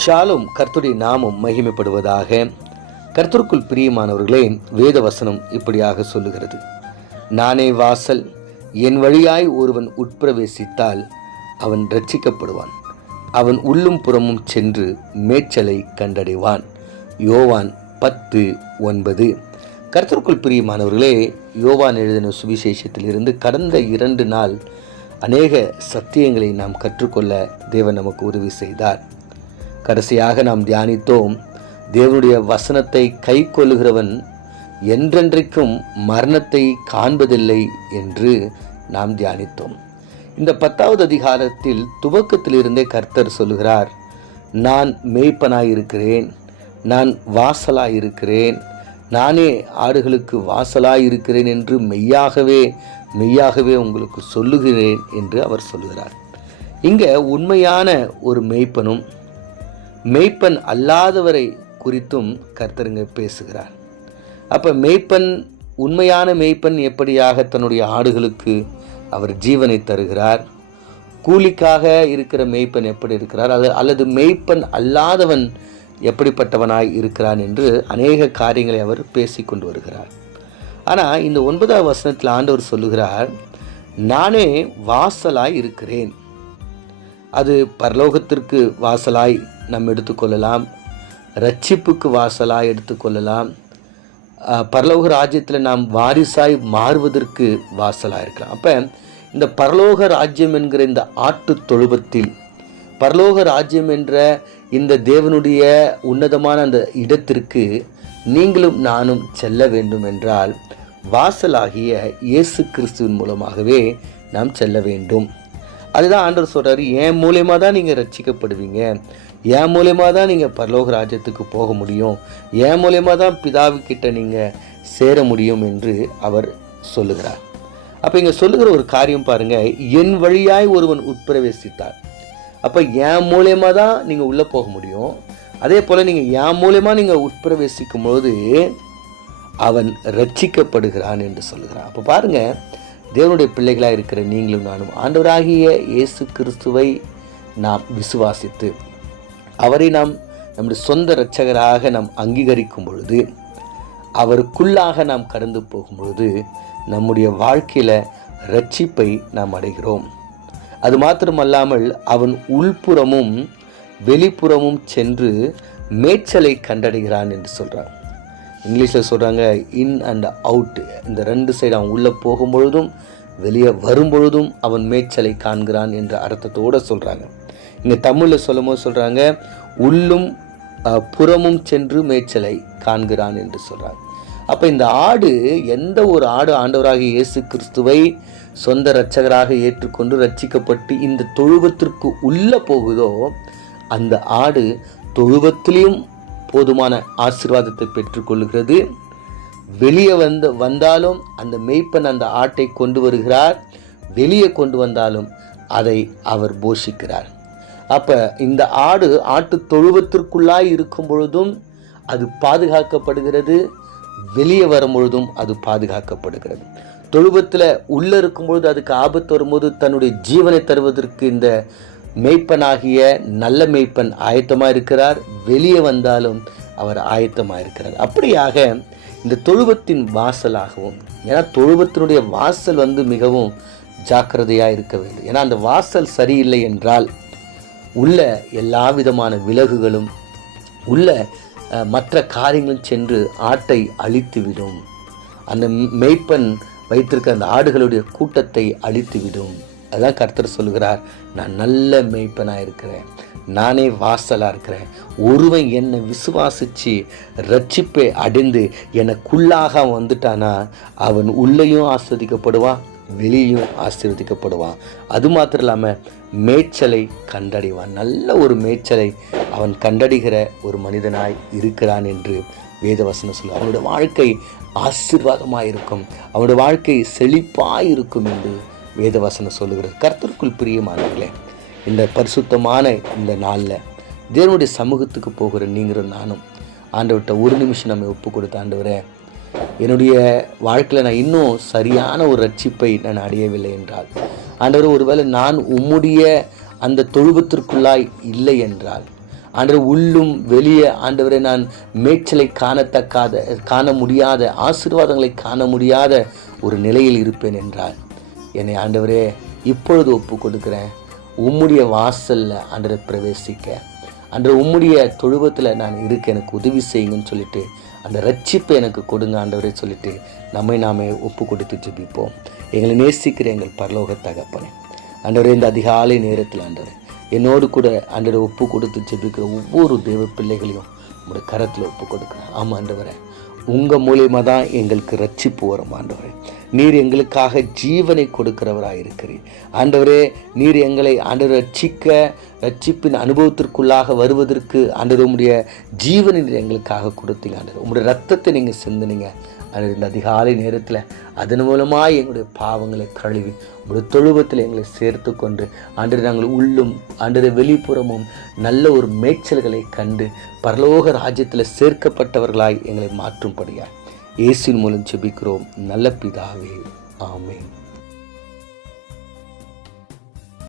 ஷாலும் கர்த்தருடைய நாமம் மகிமைப்படுவதாக. கர்த்தருக்குள் பிரியமானவர்களே, வேத வசனம் இப்படியாக சொல்லுகிறது, நானே வாசல், என் வழியாய் ஒருவன் உட்பிரவேசித்தால் அவன் இரட்சிக்கப்படுவான், அவன் உள்ளும் புறமும் சென்று மேய்ச்சலை கண்டடைவான். யோவான் 10:9. கர்த்தருக்குள் பிரியமானவர்களே, யோவான் எழுதின சுவிசேஷத்திலிருந்து கடந்த 2 நாள் அநேக சத்தியங்களை நாம் கற்றுக்கொள்ள தேவன் நமக்கு உதவி செய்தார். கடைசியாக நாம் தியானித்தோம், தேவனுடைய வசனத்தை கை கொள்ளுகிறவன் என்றென்றைக்கும் மரணத்தை காண்பதில்லை என்று நாம் தியானித்தோம். இந்த 10வது அதிகாரத்தில் துவக்கத்திலிருந்தே கர்த்தர் சொல்லுகிறார், நான் மேய்ப்பனாயிருக்கிறேன், நான் வாசலாயிருக்கிறேன், நானே ஆடுகளுக்கு வாசலாயிருக்கிறேன் என்று மெய்யாகவே உங்களுக்கு சொல்லுகிறேன் என்று அவர் சொல்லுகிறார். இங்கே உண்மையான ஒரு மேய்ப்பனும் மேய்ப்பன் அல்லாதவரை குறித்தும் கர்த்தருங்க பேசுகிறார். அப்போ மேய்ப்பன், உண்மையான மேய்ப்பன் எப்படியாக தன்னுடைய ஆடுகளுக்கு அவர் ஜீவனை தருகிறார், கூலிக்காக இருக்கிற மேய்ப்பன் எப்படி இருக்கிறார், அல்லது மேய்ப்பன் அல்லாதவன் எப்படிப்பட்டவனாய் இருக்கிறான் என்று அநேக காரியங்களை அவர் பேசிக்கொண்டு வருகிறார். ஆனால் இந்த 9வது வசனத்தில் ஆண்டவர் சொல்லுகிறார், நானே வாசலாய் இருக்கிறேன். அது பரலோகத்திற்கு வாசலாய் நாம் எடுத்துக்கொள்ளலாம், ரட்சிப்புக்கு வாசலாய் எடுத்துக்கொள்ளலாம், பரலோக ராஜ்யத்தில் நாம் வாரிசாய் மாறுவதற்கு வாசலாக இருக்கலாம். அப்போ இந்த பரலோக ராஜ்யம் என்கிற இந்த ஆட்டு தொழுவத்தில், பரலோக ராஜ்யம் என்ற இந்த தேவனுடைய உன்னதமான அந்த இடத்திற்கு நீங்களும் நானும் செல்ல வேண்டும் என்றால் வாசலாகிய இயேசு கிறிஸ்துவின் மூலமாகவே நாம் செல்ல வேண்டும். அதுதான் ஆண்டவர் சொல்கிறாரு, என் மூலியமாக தான் நீங்கள் ரட்சிக்கப்படுவீங்க, என் மூலியமாக தான் நீங்கள் பரலோக ராஜ்யத்துக்கு போக முடியும், என் மூலியமாக தான் பிதாவுக்கிட்ட நீங்கள் சேர முடியும் என்று அவர் சொல்லுகிறார். அப்போ இங்கே சொல்லுகிற ஒரு காரியம் பாருங்கள், என் வழியாய் ஒருவன் உட்பிரவேசித்தார். அப்போ என் மூலியமாக தான் நீங்கள் உள்ளே போக முடியும். அதே போல் நீங்கள் என் மூலியமாக நீங்கள் உட்பிரவேசிக்கும் போது அவன் ரட்சிக்கப்படுகிறான் என்று சொல்லுகிறான். அப்போ பாருங்கள், தேவனுடைய பிள்ளைகளாக இருக்கிற நீங்களும் நானும் ஆண்டவராகிய இயேசு கிறிஸ்துவை நாம் விசுவாசித்து அவரை நாம் நம்முடைய சொந்த இரட்சகராக நாம் அங்கீகரிக்கும் பொழுது, அவருக்குள்ளாக நாம் கடந்து போகும் பொழுது நம்முடைய வாழ்க்கையில் ரட்சிப்பை நாம் அடைகிறோம். அது மாத்திரமல்லாமல் அவன் உள்புறமும் வெளிப்புறமும் சென்று மேய்ச்சலை கண்டடைகிறான் என்று சொல்கிறான். இங்கிலீஷில் சொல்கிறாங்க இன் அண்ட் அவுட். இந்த 2 சைடு அவன் உள்ளே போகும்பொழுதும் வெளியே வரும்பொழுதும் அவன் மேய்ச்சலை காண்கிறான் என்ற அர்த்தத்தோடு சொல்கிறாங்க. இங்கே தமிழில் சொல்லும்போது சொல்கிறாங்க, உள்ளும் புறமும் சென்று மேய்ச்சலை காண்கிறான் என்று சொல்கிறாங்க. அப்போ இந்த ஆடு, எந்த ஒரு ஆடு ஆண்டவராகிய இயேசு கிறிஸ்துவை சொந்த இரட்சகராக ஏற்றுக்கொண்டு ரட்சிக்கப்பட்டு இந்த தொழுவத்திற்கு உள்ளே போகுதோ, அந்த ஆடு தொழுவத்திலையும் போதுமான ஆசீர்வாதத்தை பெற்றுக்கொள்கிறது. வெளியே வந்தாலும் அந்த மேய்ப்பன் அந்த ஆட்டை கொண்டு வருகிறார், வெளியே கொண்டு வந்தாலும் அதை அவர் போஷிக்கிறார். அப்போ இந்த ஆட்டு தொழுவத்திற்குள்ளாய் இருக்கும் பொழுதும் அது பாதுகாக்கப்படுகிறது, வெளியே வரும் பொழுதும் அது பாதுகாக்கப்படுகிறது. தொழுவத்தில் உள்ளே இருக்கும்பொழுது அதுக்கு ஆபத்து வரும்போது தன்னுடைய ஜீவனை தருவதற்கு இந்த மேய்ப்பனாகிய நல்ல மேய்ப்பன் ஆயத்தமாக இருக்கிறார், வெளியே வந்தாலும் அவர் ஆயத்தமாக இருக்கிறார். அப்படியாக இந்த தொழுவத்தின் வாசலாகவும், ஏன்னா தொழுவத்தினுடைய வாசல் மிகவும் ஜாக்கிரதையாக இருக்க வேண்டும். ஏன்னா அந்த வாசல் சரியில்லை என்றால் உள்ள எல்லா விதமான விலகுகளும் உள்ள மற்ற காரியங்களும் சென்று ஆட்டை அழித்துவிடும். அந்த மேய்ப்பன் வைத்திருக்க அந்த ஆடுகளுடைய கூட்டத்தை அழித்துவிடும். அதான் கர்த்தர் சொல்கிறார், நான் நல்ல மேய்ப்பனாக இருக்கிறேன், நானே வாசலாக இருக்கிறேன். ஒருவன் என்னை விசுவாசித்து ரட்சிப்பை அடைந்து எனக்குள்ளாக வந்துட்டானா அவன் உள்ளேயும் ஆஸ்வதிக்கப்படுவான், வெளியும் ஆசீர்வதிக்கப்படுவான். அது மாத்திரம் இல்லாமல் மேய்ச்சலை கண்டடைவான். நல்ல ஒரு மேய்ச்சலை அவன் கண்டடைகிற ஒரு மனிதனாய் இருக்கிறான் என்று வேதவசனம் சொல்ல. அவனுடைய வாழ்க்கை ஆசீர்வாதமாக இருக்கும், அவனுடைய வாழ்க்கை செழிப்பாக இருக்கும் என்று வேதவசனம் சொல்லுகிறது. கர்த்தருக்குள் பிரியமானவர்களே, இந்த பரிசுத்தமான இந்த நாளில் தேவனுடைய சமூகத்துக்கு போகிற நீங்களும் நானும் ஆண்டவர்கிட்ட ஒரு நிமிஷம் நம்ம ஒப்பு கொடுத்த, ஆண்டவரே, என்னுடைய வாழ்க்கையில் நான் இன்னும் சரியான ஒரு ரட்சிப்பை நான் அடையவில்லை என்றால், ஆண்டவர், ஒருவேளை நான் உம்முடைய அந்த தொழுவத்திற்குள்ளாய் இல்லை என்றால், ஆண்டவர் உள்ளும் வெளியே ஆண்டவரை நான் மேய்ச்சலை காண முடியாத, ஆசீர்வாதங்களை காண முடியாத ஒரு நிலையில் இருப்பேன் என்றால் என்னை ஆண்டவரே இப்பொழுது ஒப்பு கொடுக்கிறேன். உம்முடைய வாசல்ல ஆண்டவரை பிரவேசிக்க, ஆண்டவர் உம்முடைய தொழுவத்தில் நான் இருக்க எனக்கு உதவி செய்யுங்கன்னு சொல்லிட்டு அந்த ரட்சிப்பை எனக்கு கொடுங்க ஆண்டவரே சொல்லிட்டு நாமே ஒப்பு கொடுத்து ஜெபிப்போம். எங்களை நேசிக்கிற எங்கள் பரலோக தகப்பனே, ஆண்டவரே இந்த அதிகாலை நேரத்தில் ஆண்டவரே என்னோடு கூட ஆண்டவரை ஒப்பு கொடுத்து ஜெபிக்கிற ஒவ்வொரு தேவ பிள்ளைகளையும் உங்களுடைய கரத்தில் ஒப்பு கொடுக்குறேன். ஆமாம் ஆண்டவரே, உங்கள் மூலியமாக தான் எங்களுக்கு ரட்சிப்பு வரும் ஆண்டவரே. நீர் எங்களுக்காக ஜீவனை கொடுக்கிறவராக இருக்கிறீர் ஆண்டவரே. நீர் எங்களை ஆண்டவர் ரட்சிப்பின் அனுபவத்திற்குள்ளாக வருவதற்கு ஆண்டவர் உம்முடைய ஜீவனை நீர் எங்களுக்காக கொடுத்தீங்க ஆண்டவர். உங்களுடைய ரத்தத்தை நீங்கள் சிந்தினீங்க ஆண்டவர். இந்த அதிகாலை நேரத்தில் அதன் மூலமாக எங்களுடைய பாவங்களை கழுவி உங்களுடைய தொழுவத்தில் எங்களை சேர்த்து கொண்டு ஆண்டவர் நாங்கள் உள்ளும் ஆண்டவர் வெளிப்புறமும் நல்ல ஒரு மேய்ச்சல்களை கண்டு பரலோக ராஜ்யத்தில் சேர்க்கப்பட்டவர்களாய் எங்களை மாற்றும்படியாய் இயேசுவின் மூலம் ஜெபிக்கிறோம் நல்ல பிதாவே, ஆமென்.